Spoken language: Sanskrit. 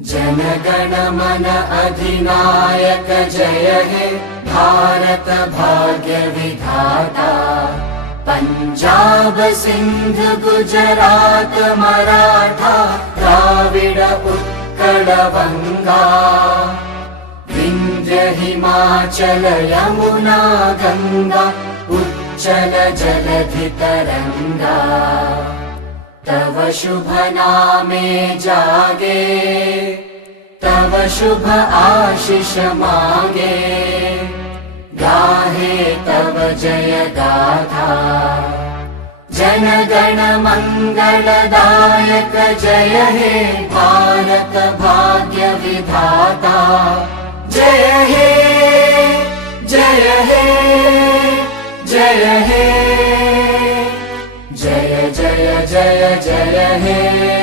जनगण मन अधिनायक जय हे भारत भाग्य विधाता। पंजाब सिंध गुजरात मराठा द्राविड उत्कल बंगा। विंध्य हिमाचल यमुना गंगा उच्चल जलधि तरंगा। तव शुभ नामे जागे तव शुभ आशीष मागे। गाहे तव जय गाथा जनगण मंगलदायक जय हे भारत भाग्य विधाता। जय हे जय हे जय हे जय जय जय जय हे।